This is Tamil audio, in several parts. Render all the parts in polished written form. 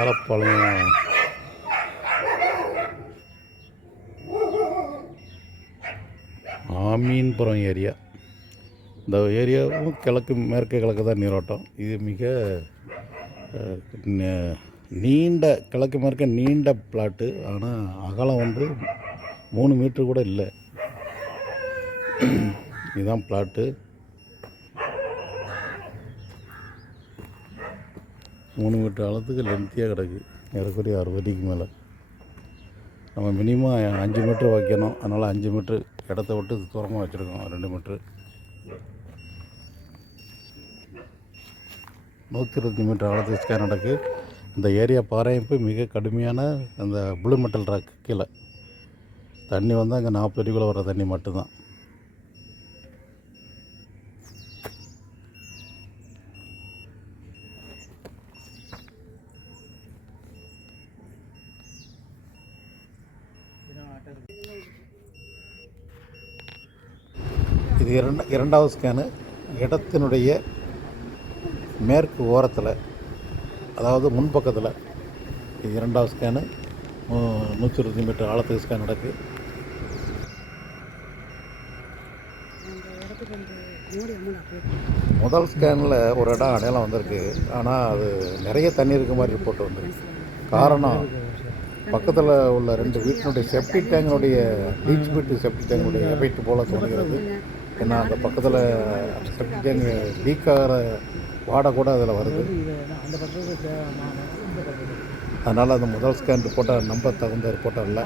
மேலப்பாளையம் ஆமீன்புரம் ஏரியா. இந்த ஏரியாவும் மேற்கு கிழக்கு தான் நீரோட்டம். இது மிக நீண்ட கிழக்கு மேற்க நீண்ட பிளாட்டு. ஆனால் அகலம் 3 மீட்ரு கூட இல்லை. இதுதான் பிளாட்டு. 3 மீட்டர் அளத்துக்கு லென்த்தியாக கிடக்கு. ஏறக்குறைய 60 அடிக்கு மேலே. நம்ம மினிமம் 5 மீட்ரு வைக்கணும். அதனால் 5 மீட்ரு இடத்த விட்டு தூரமாக வச்சுருக்கோம். 2 மீட்ரு. 120 மீட்டர் ஆழத்துக்கு ஸ்கேன் நடக்கு. இந்த ஏரியா பாறையமைப்பு மிக கடுமையான அந்த ப்ளூ மெட்டல் ராக் கீழே தண்ணி அங்கே 40 அடிக்குள்ளே வர தண்ணி மட்டும்தான். இது இரண்டாவது ஸ்கேனு. இடத்தினுடைய மேற்கு ஓரத்தில், அதாவது முன்பக்கத்தில் இது இரண்டாவது ஸ்கேனு. 120 மீட்டர் ஆழத்துக்கு ஸ்கேன் நடக்கு. முதல் ஸ்கேனில் ஒரு இடம் அடையாளம் வந்திருக்கு. ஆனால் அது நிறைய தண்ணி இருக்க மாதிரி ரிப்போர்ட் வந்துருக்கு. காரணம், பக்கத்தில் உள்ள 2 வீட்டினுடைய செப்டிக் டேங்கினுடைய லீச் பீட்டு செப்டிக் டேங்கினுடைய எஃபெக்ட் போல் தோணுகிறது. ஏன்னா அந்த பக்கத்தில் செப்டிக் டேங்க் லீக் ஆகிற வாடை கூட அதில் வருது. அதனால் அந்த முதல் ஸ்கேன் ரிப்போர்ட்டை நம்ப தகுந்த ரிப்போர்ட்டாக இல்லை.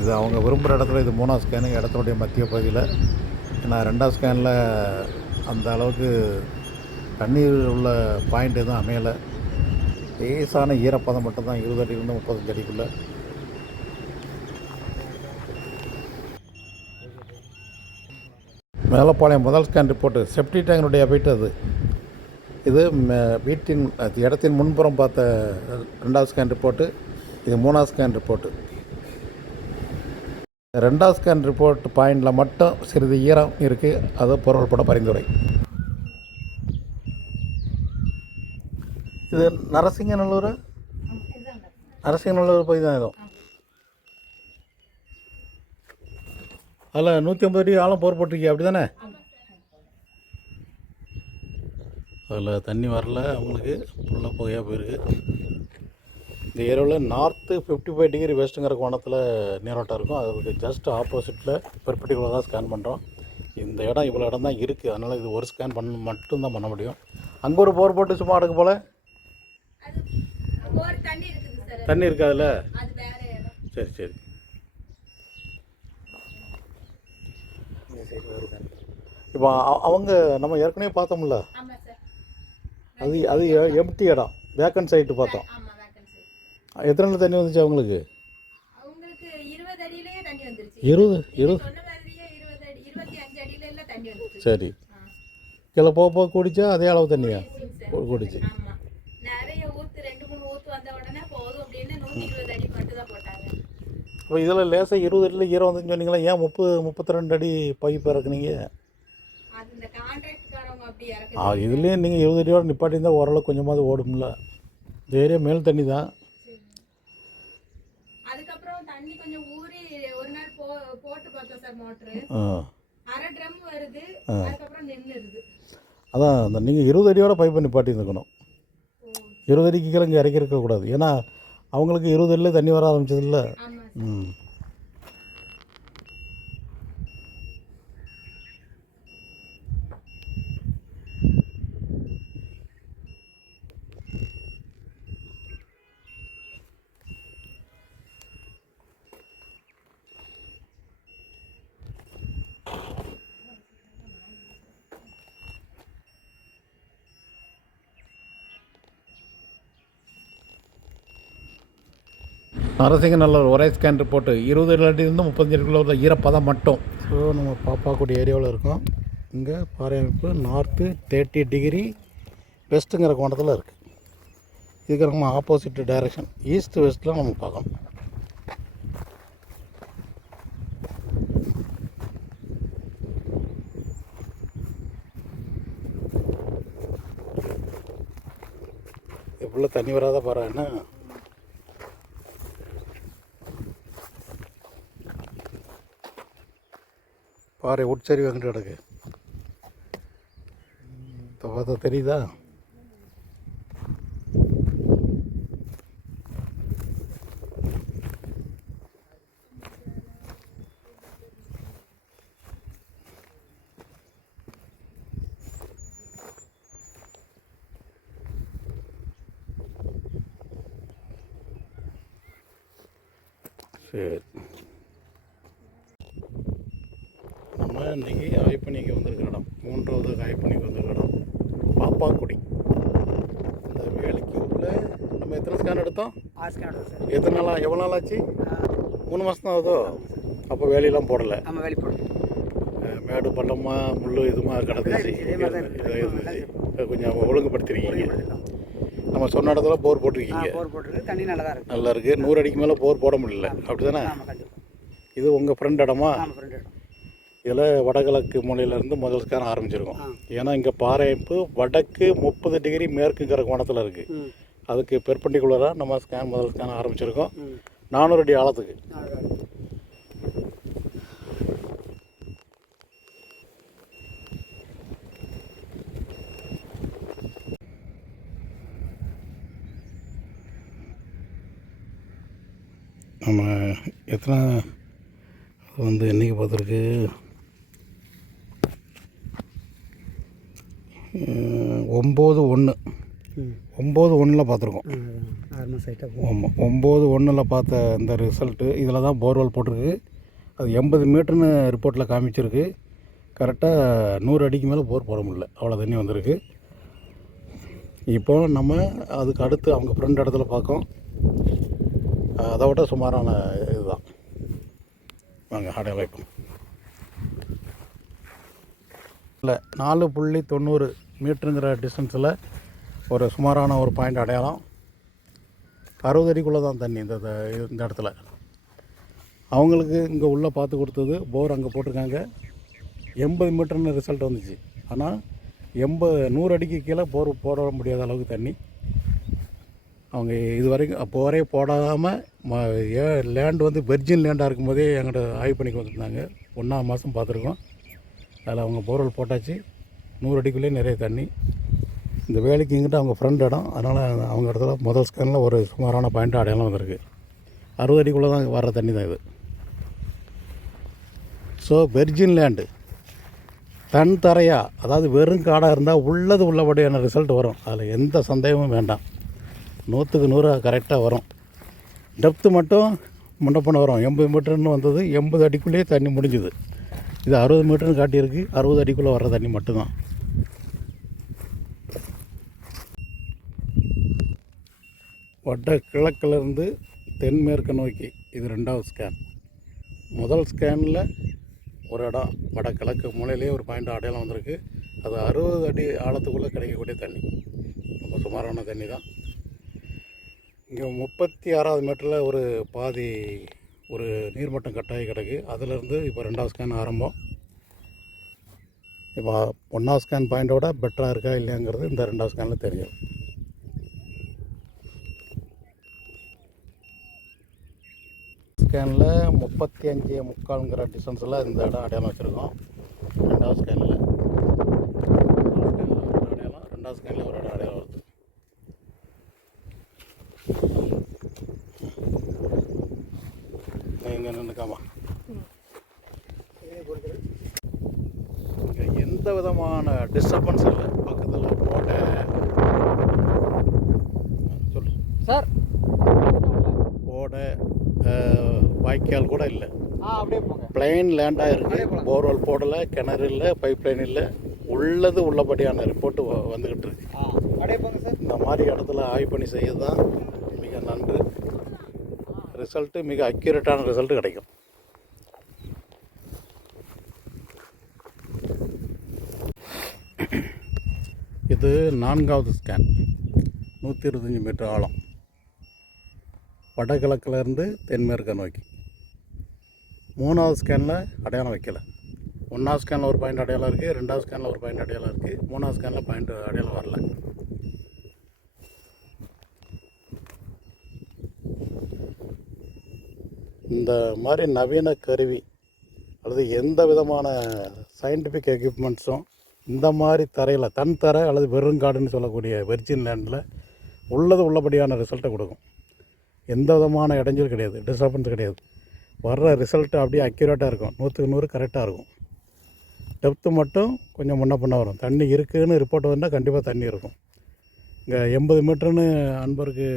இது அவங்க விரும்புகிற இடத்துல இது 3ஆவது ஸ்கேனு, இடத்தினுடைய மத்திய பகுதியில். ஏன்னா 2ஆவது ஸ்கேனில் அந்த அளவுக்கு தண்ணீர் உள்ள பாயிண்ட் எதுவும் அமையலை. லேசான ஈரப்பதம் மட்டும்தான் 20 அடியிலிருந்து 35 அடிக்குள்ளே. மேலப்பாளையம் முதல் ஸ்கேன் ரிப்போர்ட்டு செப்டி டேங்கினுடைய எஃபெக்ட் அது. இது வீட்டின் இடத்தின் முன்புறம் பார்த்த 2ஆவது ஸ்கேன் ரிப்போர்ட்டு. இது 3ஆவது ஸ்கேன் ரிப்போர்ட்டு. 2ஆவது ஸ்கேன் ரிப்போர்ட் பாயிண்டில் மட்டும் சிறிது ஈரம் இருக்குது. அது பொருள்பட பரிந்துரை. இது நரசிங்கநல்லூர் போய் தான் இருக்கும். அதில் 150 அடி ஆழம் போர் போட்டிருக்கீங்க, அப்படி தானே? அதில் தண்ணி வரல, அவங்களுக்கு ஃபுல்லாக புகையாக போயிருக்கு. இந்த ஏரியாவில் நார்த்து 55 டிகிரி வெஸ்ட்டுங்கிற கோணத்தில் நீரோட்டம் இருக்கும். அதுக்கு ஜஸ்ட் ஆப்போசிட்டில் பெர்பெண்டிகுலராக ஸ்கேன் பண்ணுறோம். இந்த இடம் இவ்வளோ இடம் தான் இருக்குது. அதனால் இது ஒரு ஸ்கேன் மட்டும்தான் பண்ண முடியும். அங்கே ஒரு போர் போட்டு சும்மா அடுக்கு போல் தண்ணி இருக்காதுல்ல? சரி சரி. இப்போ அவங்க நம்ம ஏற்கனவே பார்த்தோம்ல, அது எம்டி இடம், வேக்கன்ட் சைட்டு பார்த்தோம். எத்தனை நாள் தண்ணி வந்துச்சு அவங்களுக்கு? 20 சரி. கீழே போக கூடிச்சா அதே அளவு தண்ணியா கூடிச்சு? இப்போ இதில் லேசாக 20 அடியில் ஈரம் வந்துன்னு சொன்னீங்களா? ஏன் 32 அடி பைப் இறக்குனீங்க? இதுலேயும் நீங்கள் 20 அடியோடு நிப்பாட்டியிருந்தால் ஓரளவுக்கு கொஞ்சமாவது ஓடும்ல. இந்த ஏரியா மேல் தண்ணி தான். அதான் அந்த நீங்கள் 20 அடியோட பைப்பை நிப்பாட்டி இருந்துக்கணும். 20 அடிக்கு கீழே இங்கே இறக்கி இருக்கக்கூடாது. ஏன்னா அவங்களுக்கு 20 அடியில் தண்ணி வர ஆரம்பிச்சதில்ல. நரசிங்கநல்லூர் ஒரே ஸ்கேன் ரிப்போர்ட்டு. 20 அடியிலிருந்து 35 அடிக்குள்ள உள்ள ஈரப்பதம் மட்டும். ஸோ நம்ம பார்க்கக்கூடிய ஏரியாவில் இருக்கோம். இங்கே பாறை அமைப்பு நார்த்து 30 டிகிரி வெஸ்ட்டுங்கிற கோணத்தில் இருக்குது. இதுக்கு நம்ம ஆப்போசிட் டைரெக்ஷன் ஈஸ்ட் வெஸ்ட்டில் நம்ம பார்க்கணும். எப்படிலாம் தண்ணி வராத பாருன்னா பாறை உட்சரி வந்துட்டு கிடக்கு. இப்போ பார்த்தா தெரியுதா? சரி, நம்ம இன்றைக்கி ஆய்ப்பணிக்கு வந்திருக்கிற இடம், 3வது ஆய்ப்பணிக்கு வந்திருக்கிற இடம் பாப்பாக்குடி. இந்த வேலைக்கு உள்ள நம்ம எத்தனை ஸ்கேன் எடுத்தோம்? 6 ஸ்கேன் எடுத்தோம் சார். எத்தனை நாளாக, எவ்வளோ நாள் ஆச்சு? 3 மாதம் தான் ஆகுதோ? அப்போ வேலையெல்லாம் போடலை? நம்ம வேலை போடல. மேடு பள்ளமாக முள் இதுமா கிடந்துச்சு, கொஞ்சம் ஒழுங்குபடுத்திருக்கீங்க. நம்ம சொன்ன இடத்துல போர் போட்டிருக்கீங்க. போர் போட்டிருக்கு, தண்ணி நல்லா தான் இருக்குது. நல்லா இருக்குது. 100 அடிக்கு மேலே போர் போட முடியல, அப்படி தானே? இது உங்கள் ஃப்ரெண்ட் இடமா? இதில் வடகிழக்கு மூலையிலேருந்து முதல் ஸ்கேன் ஆரம்பிச்சிருக்கோம். ஏன்னா இங்கே பாறைப்பு வடக்கு 30 டிகிரி மேற்குங்கிற கோணத்தில் இருக்குது. அதுக்கு பெர்பெண்டிகுலராக நம்ம முதல் ஸ்கேன் ஆரம்பிச்சிருக்கோம் 400 அடி ஆழத்துக்கு. நம்ம எத்தனை வந்து என்றைக்கு பார்த்துருக்கு? 9/1 பார்த்துருக்கோம். ஆமாம், 9/1 பார்த்த இந்த ரிசல்ட்டு இதில் தான் போர்வெல் போட்டிருக்கு. அது 80 மீட்டர்னு ரிப்போர்ட்டில் காமிச்சிருக்கு. கரெக்டாக 100 அடிக்கு மேலே போர் போட முடியல, அவ்வளோ தண்ணி வந்திருக்கு. இப்போ நம்ம அதுக்கு அடுத்து அவங்க ஃப்ரெண்ட் இடத்துல பார்க்கோம். அதை விட சுமாரான இதுதான். வாங்க அடையாளம் வைப்போம். இல்லை, 4.90 மீட்டருங்கிற டிஸ்டன்ஸில் ஒரு சுமாரான ஒரு பாயிண்ட் அடையாளம். 60 அடிக்குள்ளே தான் தண்ணி இந்த இடத்துல. அவங்களுக்கு இங்கே உள்ளே பார்த்து கொடுத்தது போர் அங்கே போட்டிருக்காங்க. 80 மீட்டர்னு ரிசல்ட் வந்துச்சு. ஆனால் 100 அடிக்கு கீழே போர் போட முடியாத அளவுக்கு தண்ணி. அவங்க இது வரைக்கும் அப்போ வரைய போடாமல் லேண்ட் வந்து வெர்ஜின் லேண்டாக இருக்கும்போதே எங்கிட்ட ஆய்வு பண்ணிக்கு வந்திருந்தாங்க. 1ஆம் மாதம் பார்த்துருக்கோம். அதில் அவங்க போர்வெல் போட்டாச்சு. 100 அடிக்குள்ளேயே நிறைய தண்ணி. இந்த வேலைக்கு இங்கிட்ட அவங்க ஃப்ரெண்ட் இடம், அதனால் அவங்க இடத்துல முதல் ஸ்கேனில் ஒரு சுமாரான பாயிண்ட் அடையாளம் வந்திருக்கு. 60 அடிக்குள்ளே தான் வர்ற தண்ணி தான் இது. ஸோ வெர்ஜின் லேண்டு தன் தரையாக, அதாவது வெறும் காடாக இருந்தால் உள்ளபடியான ரிசல்ட் வரும். அதில் எந்த சந்தேகமும் வேண்டாம். 100க்கு 100 கரெக்டாக வரும். டெப்த்து மட்டும் முன்னப்பண்ண வரும். 80 மீட்டர்னு வந்தது, 80 அடிக்குள்ளேயே தண்ணி முடிஞ்சுது. இது 60 மீட்டர்னு காட்டியிருக்கு. 60 அடிக்குள்ளே வர்ற தண்ணி மட்டும்தான். வட கிழக்கிலேருந்து தென்மேற்கு நோக்கி இது 2வது ஸ்கேன். முதல் ஸ்கேனில் ஒரு இடம் வடகிழக்கு மூலையிலே ஒரு பாயிண்ட் அடையாளம் வந்திருக்கு. அது 60 அடி ஆழத்துக்குள்ளே கிடைக்கக்கூடிய தண்ணி, ரொம்ப சுமாரான தண்ணி தான். இங்கே 36வது மீட்டரில் ஒரு பாதி ஒரு நீர்மட்டம் கட்டாயி கிடக்கு. அதிலேருந்து இப்போ 2வது ஸ்கேன் ஆரம்பம். இப்போ 1ஆவது ஸ்கேன் பாயிண்டோட பெட்டராக இருக்கா இல்லையாங்கிறது இந்த 2வது ஸ்கேனில் தெரியும். ஸ்கேனில் 35.75 டிஸ்டன்ஸில் இந்த இடம் அடையாளம் வச்சுருக்கோம். 2வது ஸ்கேனில் அடையாளம், 2வது ஸ்கேனில் ஒரு இடம் அடையாளம் வருது. இங்கே நின்றுக்காமா இங்கே எந்த விதமான டிஸ்டர்பன்ஸ் இல்லை. பக்கத்தில் போட்ட சொல்லு சார், போட வாய்க்கால் கூட இல்லை. அப்படியே போங்க. பிளைன் லேண்டாக இருக்குது. போர்வெல் போடலை, கிணறு இல்லை, பைப் லைன் இல்லை. உள்ளபடியான ரிப்போர்ட்டு வந்துக்கிட்டு இருக்கு. அப்படியே போங்க சார். இந்த மாதிரி இடத்துல ஆய்வு பண்ணி செய்யறது தான் மிக நன்று. ரிசல்ட்டு மிக அக்யூரேட்டான ரிசல்ட்டு கிடைக்கும். இது 4வது ஸ்கேன் 125 மீட்டர் ஆழம் வடகிழக்கிலேருந்து தென்மேற்க நோக்கி. 3வது ஸ்கேனில் அடையாளம் வைக்கலை. 1வது ஸ்கேனில் ஒரு பாயிண்ட் அடையாளம் இருக்குது, 2வது ஸ்கேனில் ஒரு பாயிண்ட் அடையாளம் இருக்குது, 3வது ஸ்கேனில் பாயிண்ட் அடையாளம் வரல. இந்த மாதிரி நவீன கருவி அல்லது எந்த விதமான சயின்டிஃபிக் எக்யூப்மெண்ட்ஸும் இந்த மாதிரி தரையில் தன் தரை அல்லது வெறுங்காடுன்னு சொல்லக்கூடிய வெர்ஜின் லேண்டில் உள்ளபடியான ரிசல்ட்டை கொடுக்கும். எந்த விதமான இடைஞ்சல் கிடையாது, டிஸ்டர்பன்ஸ் கிடையாது. வர்ற ரிசல்ட்டு அப்படியே அக்யூரேட்டாக இருக்கும், 100க்கு 100 கரெக்டாக இருக்கும். டெப்த்து மட்டும் கொஞ்சம் முன்ன பின்ன வரும். தண்ணி இருக்குதுன்னு ரிப்போர்ட் வந்தால் கண்டிப்பாக தண்ணி இருக்கும். இங்கே 80 மீட்டர்னு அன்பருக்கு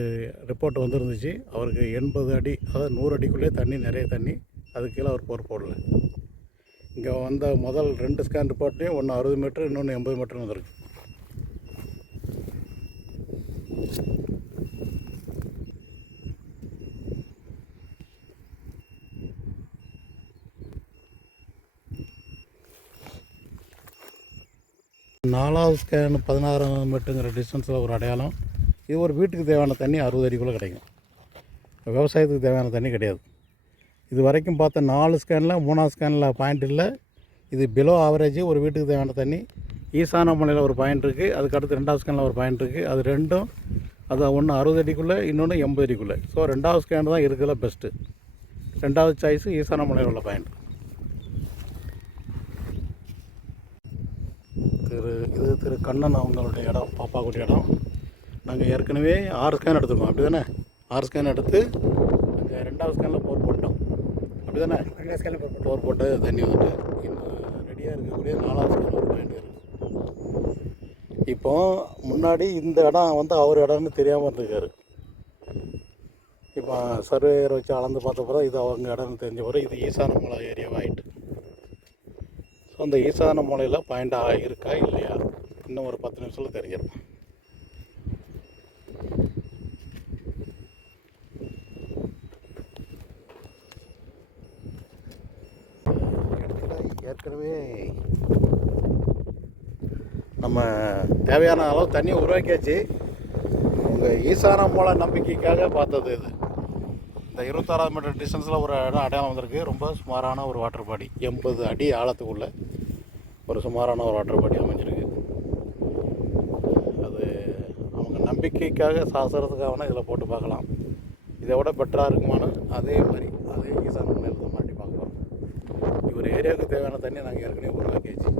ரிப்போர்ட் வந்துருந்துச்சு. அவருக்கு 80 அடி, அதாவது 100 அடிக்குள்ளே தண்ணி, நிறைய தண்ணி. அதுக்கு கீழே அவர் போர் போடல. இங்கே வந்த முதல் 2 ஸ்கேன் ரிப்போர்ட்லேயும் ஒன்று 60 மீட்ரு, இன்னொன்று 80 மீட்டர்னு வந்திருக்கு. நாலாவது ஸ்கேன் 16 மீட்டருங்கிற டிஸ்டன்ஸில் ஒரு அடையாளம். இது ஒரு வீட்டுக்கு தேவையான தண்ணி 60 அடிக்குள்ளே கிடைக்கும். விவசாயத்துக்கு தேவையான தண்ணி கிடையாது. இது வரைக்கும் பார்த்த 4 ஸ்கேனில் 3வது ஸ்கேனில் பாயிண்ட் இல்லை. இது பிலோ ஆவரேஜ். ஒரு வீட்டுக்கு தேவையான தண்ணி. ஈசான மலையில் ஒரு பாயிண்ட் இருக்குது, அதுக்கடுத்து 2வது ஸ்கேனில் ஒரு பாயிண்ட் இருக்குது. அது ரெண்டும், அது ஒன்று 60 அடிக்குள்ளே, இன்னொன்று 80 அடிக்குள்ளே. ஸோ 2வது ஸ்கேன் தான் இருக்கிறதுல பெஸ்ட்டு. 2வது சாய்ஸு ஈசான மலையில் உள்ள பாயிண்ட். திரு கண்ணன் அவங்களுடைய இடம், பாப்பாக்குட்டி இடம். நாங்கள் ஏற்கனவே 6 ஸ்கேன் எடுத்துருக்கோம், அப்படி தானே? 6 ஸ்கேன் எடுத்து நாங்கள் 2வது ஸ்கேனில் போர் போட்டோம், அப்படி தானே? 2வது ஸ்கேனில் போர் போட்டு தண்ணி வந்துட்டு இன்னும் ரெடியாக இருக்கக்கூடிய 4வது ஸ்கேனில் ஒரு பாயிண்ட் இருக்குது. இப்போது முன்னாடி இந்த இடம் வந்து அவர் இடம்னு தெரியாமல் இருந்திருக்காரு. இப்போ சர்வேயர் வச்சு அளந்து பார்த்த பிறகு இது அவங்க இடம்னு தெரிஞ்ச பிறகு இது ஈசான மலை ஏரியாவாக ஆகிட்டு. ஸோ அந்த ஈசான மலையில் பாயிண்டாக இருக்கா இல்லையா இன்னும் ஒரு 10 நிமிஷத்தில் தெரிஞ்சிடும். ஏற்கனவே நம்ம தேவையான அளவு தண்ணியை உருவாக்கியாச்சு. உங்கள் ஈசான மலை நம்பிக்கைக்காக பார்த்தது இது. இந்த 26 மீட்டர் டிஸ்டன்ஸில் ஒரு இடம் அடையாளம் வந்திருக்கு. ரொம்ப சுமாரான ஒரு வாட்டர் பாடி, 80 அடி ஆழத்துக்குள்ளே ஒரு சுமாரான ஒரு வாட்டர் பாடி அமைஞ்சிருக்கு. அது அவங்க நம்பிக்கைக்காக சாஸ்திரத்துக்காக இதில் போட்டு பார்க்கலாம். இதை விட பெட்டராக இருக்குமானு அதே மாதிரி அதே ஈசான மலையில் தான் மாட்டி பார்க்க போகிறோம். இவர் ஏரியாவுக்கு தேவையான தண்ணியை நாங்கள் ஏற்கனவே உருவாக்கியாச்சு.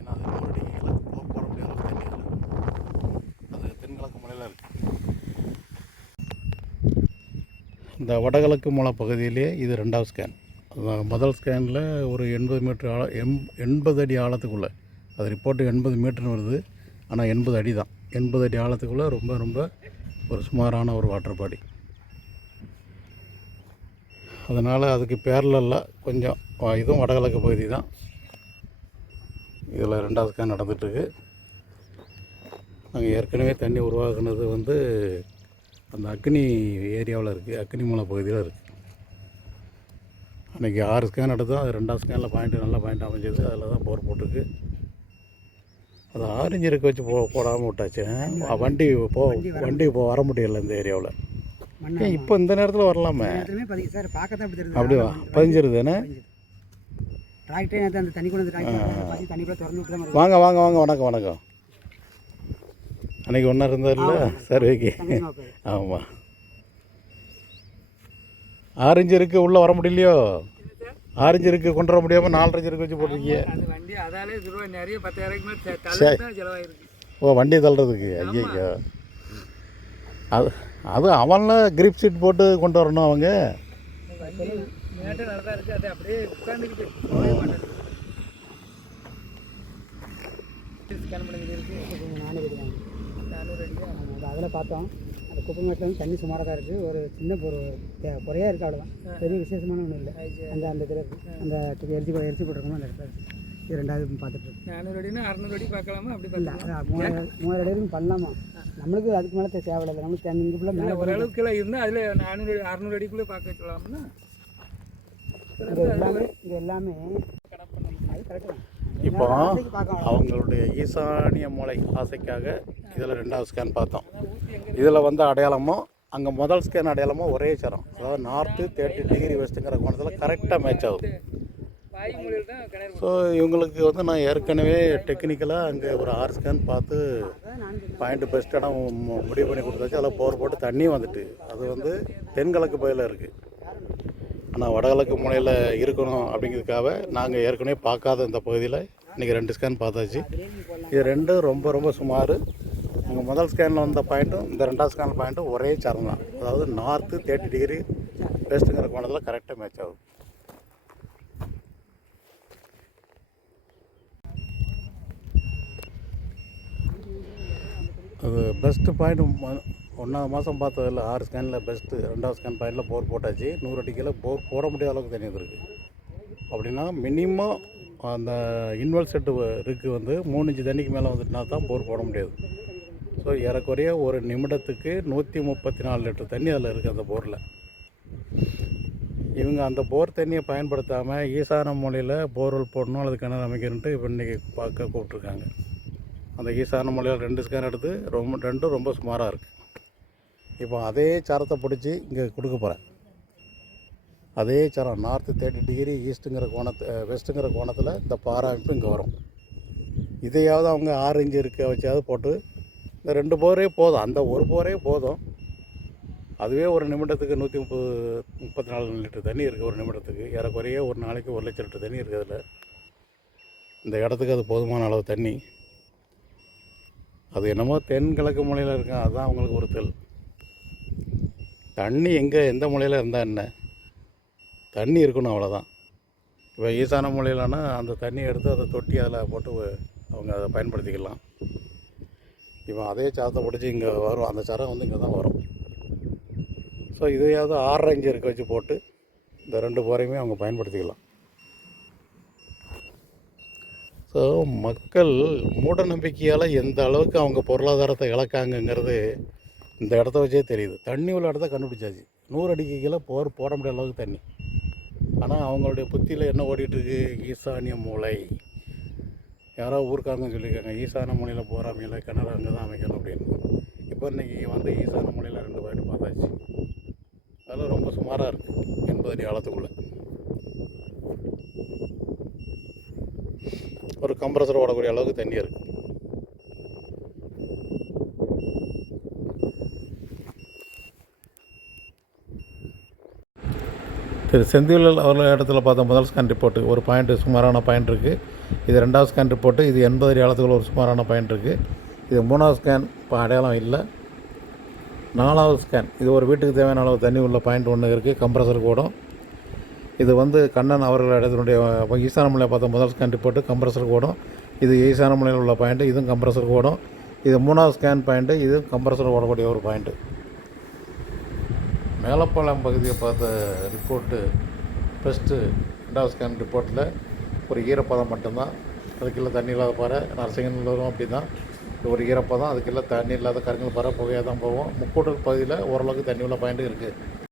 ஏன்னா அது 100 அடியில் போட முடியாத தண்ணி இல்லை. அது தென்கிழக்கு மலையில் இருக்குது. இந்த வடகிழக்கு மலை பகுதியிலே இது 2வது ஸ்கேன். முதல் ஸ்கேனில் ஒரு 80 மீட்டர் 80 அடி ஆழத்துக்குள்ளே, அது ரிப்போர்ட்டு 80 மீட்டர்னு வருது, ஆனால் 80 அடி தான். 80 அடி ஆழத்துக்குள்ளே ரொம்ப ரொம்ப ஒரு சுமாரான ஒரு வாட்டர் பாடி. அதனால் அதுக்கு பேரலில் கொஞ்சம் இதுவும் வடகிழக்கு பகுதி தான். இதில் 2வது ஸ்கேன் நடந்துகிட்ருக்கு. நாங்கள் ஏற்கனவே தண்ணி உருவாக்குனது வந்து அந்த அக்னி ஏரியாவில் இருக்குது, அக்னி மலை பகுதியில் இருக்குது. அன்றைக்கி 6 ஸ்கேன் எடுத்தோம். அது 2வது ஸ்கேனில் பாயிண்ட்டு நல்ல பாயிண்ட் அமைஞ்சது. அதில் தான் போர் போட்டிருக்கு. அது ஆரஞ்சு இருக்க வச்சு போடாமல் விட்டாச்சு. வண்டி வர முடியலை இந்த ஏரியாவில். ஏன் இப்போ இந்த நேரத்தில் வரலாமே? சார் பார்க்க அப்படி தெரியுது. அப்படியா பதிஞ்சிருதுண்ணே? டிராக்டர் அந்த தண்ணி கொண்டு வந்து தண்ணி திறந்து விட்டு தான். வாங்க வாங்க வாங்க, வணக்கம் வணக்கம். அன்றைக்கி ஒன்றா இருந்தார்ல சர்வேக்கு? ஆமாம். ஆரஞ்சு இருக்குது, உள்ளே வர முடியலையோ? ஆரஞ்சு இருக்குது கொண்டு வர முடியாமல் 4.5 இருக்கு வச்சு போட்டிருக்கீங்க. ஓ, வண்டியை தள்ளுறதுக்கு? ஐயோ, அது அவன்ல கிரிப் சீட் போட்டு கொண்டு வரணும் அவங்க. அதில் பார்த்தோம் அந்த குப்பை மேட்டில் வந்து தண்ணி சுமாராக தான் இருக்குது. ஒரு சின்ன குறையாக இருக்குது, அவ்வளோதான். பெரிய விசேஷமான ஒன்றும் இல்லை. அந்த இதில் அந்த எரிச்சி போட்டிருக்கோமோ அந்த இடத்துல. இது 2வது பார்த்துட்டு 400 அடினா 600 அடி பார்க்கலாமா? அப்படி இல்லை, 3000 அடி வரைக்கும் பண்ணலாமா? நம்மளுக்கு அதுக்கு மேலே தேவையில்லை. நம்மளுக்கு தண்ணி இங்கே மேலே ஓரளவுக்குலாம் இருந்தால் அதில் 400 600 அடிக்குள்ளே பார்க்க வச்சலாம்னா. இங்கே எல்லாமே அது கரெக்டு தான். இப்போ ஆசைக்கு பார்க்க அவங்களுடைய ஈசானிய மூலை ஆசைக்காக இதில் 2வது ஸ்கேன் பார்த்தோம். இதில் வந்து அடையாளமும் அங்கே முதல் ஸ்கேன் அடையாளமும் ஒரே சரம், அதாவது நார்த்து 30 டிகிரி வெஸ்ட்டுங்கிற கோணத்தில் கரெக்டாக மேட்ச் ஆகுது. ஸோ இவங்களுக்கு வந்து நான் ஏற்கனவே டெக்னிக்கலாக அங்கே ஒரு 6 ஸ்கேன் பார்த்து பாயிண்ட் பெஸ்ட் இடம் முடிவு பண்ணி கொடுத்தாச்சு. அதில் போர் போட்டு தண்ணி வந்துட்டு அது வந்து தென்கிழக்கு பகுதியில் இருக்குது. ஆனால் வடகிழக்கு முனையில் இருக்கணும் அப்படிங்கிறதுக்காக நாங்கள் ஏற்கனவே பார்க்காத இந்த பகுதியில் இன்றைக்கி 2 ஸ்கேன் பார்த்தாச்சு. இது ரெண்டும் ரொம்ப ரொம்ப சுமார். இங்கே முதல் ஸ்கேனில் வந்த பாயிண்ட்டும் இந்த 2வது ஸ்கேன் பாயிண்ட்டும் ஒரே சரம் தான், அதாவது நார்த்து 30 டிகிரி வெஸ்ட்டுங்கிற கோணத்தில் கரெக்டாக மேட்ச் ஆகுது. அது பெஸ்ட்டு பாயிண்ட் 1வது மாதம் பார்த்ததில்ல 6 ஸ்கேனில் பெஸ்ட்டு. 2வது ஸ்கேன் பாயிண்டில் போர் போட்டாச்சு. 100 அடிக்கில் போர் போட முடியாத அளவுக்கு தண்ணி வந்துருக்கு. அப்படின்னா மினிமம் அந்த இன்வெல் செட்டு இருக்கு வந்து 3 இன்ச்சு தண்ணிக்கு மேலே வந்துட்டுனா தான் போர் போட முடியாது. ஸோ ஏறக்குறைய ஒரு நிமிடத்துக்கு 134 லிட்டர் தண்ணி அதில் இருக்குது அந்த போரில். இவங்க அந்த போர் தண்ணியை பயன்படுத்தாமல் ஈசான மூலையில் போர்வெல் போடணும் அல்லது கிணறு அமைக்கணுன்ட்டு இப்போ இன்றைக்கி பார்க்க கூப்பிட்ருக்காங்க. அந்த ஈசான மூலையில் 2 ஸ்கேன் எடுத்து ரெண்டும் ரொம்ப சுமாராக இருக்குது. இப்போ அதே சரத்தை பிடிச்சி இங்கே கொடுக்க போகிறேன். அதே சரம் நார்த்து 30 டிகிரி ஈஸ்ட்டுங்கிற வெஸ்ட்டுங்கிற கோணத்தில் இந்த பாறை அமைப்பு இங்கே வரும். இதையாவது அவங்க 6 இன்ச்சு இருக்க வச்சாவது போட்டு இந்த 2 போரே போதும், அந்த ஒரு போரே போதும். அதுவே ஒரு நிமிடத்துக்கு 134 லிட்டர் தண்ணி இருக்குது. ஒரு நிமிடத்துக்கு ஏறக்குறைய ஒரு நாளைக்கு 1 லட்சம் லிட்டர் தண்ணி இருக்குது அதில். இந்த இடத்துக்கு அது போதுமான அளவு தண்ணி. அது என்னமோ தென்கிழக்கு மூலையில் இருக்கேன், அதுதான் அவங்களுக்கு ஒரு தெல். தண்ணி எங்கே எந்த மூலையில் இருந்தால் என்ன, தண்ணி இருக்கணும், அவ்வளோதான். இப்போ ஈசான மூலையிலனா அந்த தண்ணியை எடுத்து அதை தொட்டி அதில் போட்டு அவங்க அதை பயன்படுத்திக்கலாம். இப்போ அதே சாரத்தை பிடிச்சி இங்கே வரும், அந்த சரம் வந்து இங்கே தான் வரும். ஸோ இதையாவது 6 இன்ச்சு இருக்க வச்சு போட்டு இந்த 2 போரையுமே அவங்க பயன்படுத்திக்கலாம். ஸோ மக்கள் மூட நம்பிக்கையால் எந்த அளவுக்கு அவங்க பொருளாதாரத்தை இழக்காங்கங்கிறது இந்த இடத்த வச்சே தெரியுது. தண்ணி உள்ள இடத்த கண்டுபிடிச்சாச்சு. 100 அடிக்கு கீழே போட முடியாத அளவுக்கு தண்ணி. ஆனால் அவங்களுடைய புத்தியில் என்ன ஓடிட்டுருக்கு, ஈசானிய மூலை. யாரோ ஊருக்காரங்க சொல்லியிருக்காங்க ஈசான மூலையில் போகிறாமையில கிணறு அங்கே தான் அமைக்கணும் அப்படின்னு. இப்போ இன்றைக்கி வந்து ஈசான மூலையில் 2 பாயிண்ட் பார்த்தாச்சு. அதெல்லாம் ரொம்ப சுமாராக இருக்குது 80 அடி ஆழத்துக்குள்ளே. ஒரு கம்ப்ரஸர் ஓடக்கூடிய அளவுக்கு தண்ணி இருக்குது. திரு செந்தில் அவர்கள் இடத்துல பார்த்த முதல் ஸ்கேன் ரிப்போர்ட்டு ஒரு பாயிண்ட் சுமாரான பாயிண்ட் இருக்குது. இது 2வது ஸ்கேன் ரிப்போர்ட்டு. இது 80 அடி ஆழத்துக்குள்ள ஒரு சுமாரான பாயிண்ட் இருக்குது. இது 3வது ஸ்கேன் இப்போ அடையாளம் இல்லை. 4வது ஸ்கேன் இது ஒரு வீட்டுக்கு தேவையான அளவு தண்ணி உள்ள பாயிண்ட் ஒன்று இருக்குது, கம்ப்ரஸர் கூடம். இது வந்து கண்ணன் அவர்கள் இடத்தினுடைய ஈசான மூலையில் பார்த்த முதல் ஸ்கேன் ரிப்போர்ட்டு கம்ப்ரஸர் கூடம். இது ஈசான மூலையில் உள்ள பாயிண்ட்டு, இதுவும் கம்ப்ரஸர் கூடம். இது 3வது ஸ்கேன் பாயிண்ட்டு, இது கம்ப்ரஸர் ஓடக்கூடிய ஒரு பாயிண்ட்டு. மேலப்பாளையம் பகுதியை பார்த்த ரிப்போர்ட்டு ஃபஸ்ட்டு 2வது ஸ்கேன் ரிப்போர்ட்டில் ஒரு ஈரப்பதம் மட்டும்தான். அதுக்குள்ள தண்ணி இல்லாத பாறை. நரசிங்கநல்லூரும் அப்படி தான், ஒரு ஈரப்பதம். அதுக்குள்ள தண்ணி இல்லாத கருங்கல் பாறை புகையாக தான் போவோம். முக்கூடல் பகுதியில் ஓரளவுக்கு தண்ணி உள்ள பாயிண்ட்டு இருக்குது.